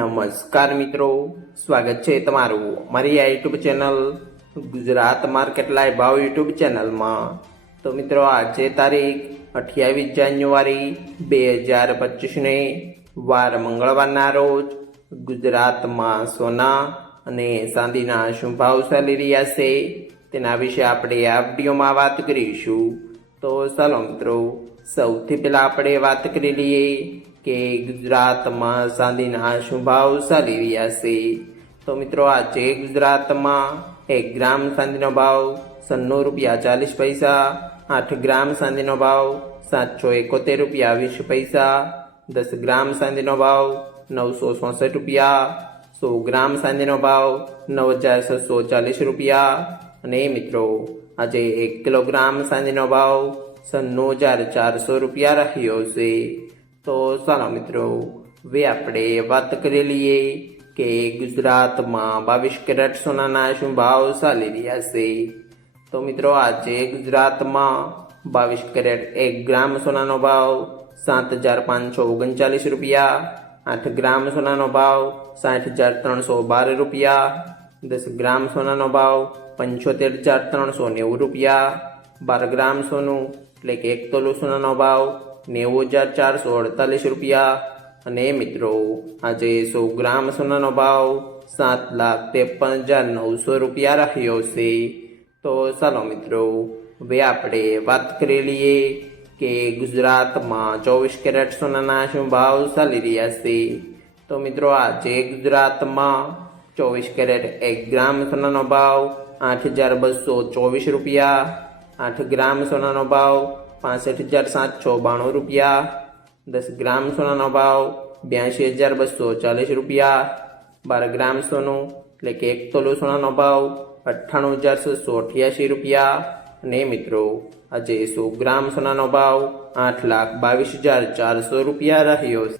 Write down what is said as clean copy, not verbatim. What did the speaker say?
નમસ્કાર મિત્રો, સ્વાગત છે તમારું મારી આ YouTube channel Gujarat market live ભાવ યુટ્યુબ ચેનલમાં। તો મિત્રો આજે તારીખ 28 જાન્યુઆરી 2025 ને વાર મંગળવારના રોજ ગુજરાતમાં સોના અને ચાંદીના શું ભાવ ચાલી રહ્યા છે તેના વિશે આપણે આ વિડીયોમાં વાત કરીશું। તો ચાલો મિત્રો, સૌથી પહેલા આપણે વાત કરી લઈએ કે ગુજરાતમાં ચાંદીના શું ભાવ ચાલી રહ્યા છે। તો મિત્રો આજે ગુજરાતમાં 1 ગ્રામ ચાંદીનો ભાવ 96 રૂપિયા 40 પૈસા, 8 ગ્રામ ચાંદીનો ભાવ 771 રૂપિયા 20 પૈસા, 10 ગ્રામ ચાંદીનો ભાવ 964 રૂપિયા, 100 ગ્રામ ચાંદીનો ભાવ 9640 રૂપિયા અને મિત્રો આજે 1 કિલોગ્રામ ચાંદીનો ભાવ 96400 રૂપિયા રહ્યો છે। તો ચાલો મિત્રો, હવે આપણે વાત કરી લઈએ કે ગુજરાતમાં 22 કેરેટ સોનાના શું ભાવ ચાલી રહ્યા છે। તો મિત્રો આજે ગુજરાતમાં 22 કેરેટ 1 ગ્રામ સોનાનો ભાવ 7539 રૂપિયા, 8 ગ્રામ સોનાનો ભાવ 60312 રૂપિયા, 10 ગ્રામ સોનાનો ભાવ 75390 રૂપિયા, 12 ગ્રામ સોનું એટલે કે 1 તોલું સોનાનો ભાવ 90448 રૂપિયા અને મિત્રો આજે 100 ગ્રામ સોનાનો ભાવ 7,53,900 રૂપિયા રહ્યો છે। તો ચાલો મિત્રો, હવે આપણે વાત કરી લઈએ કે ગુજરાતમાં 24 કેરેટ સોનાના શું ભાવ ચાલી રહ્યા છે। તો મિત્રો આજે ગુજરાતમાં 24 કેરેટ 1 ગ્રામ સોનાનો ભાવ 8,224 રૂપિયા, 8 ગ્રામ સોનાનો ભાવ 65,792 રૂપિયા, 10 ગ્રામ સોનાનો ભાવ 82,240 રૂપિયા, 12 ગ્રામ સોનું એટલે કે 1 તોલું સોનાનો ભાવ 98,688 રૂપિયા અને મિત્રો આજે 100 ગ્રામ સોનાનો ભાવ 8,22,400 રૂપિયા રહ્યો છે।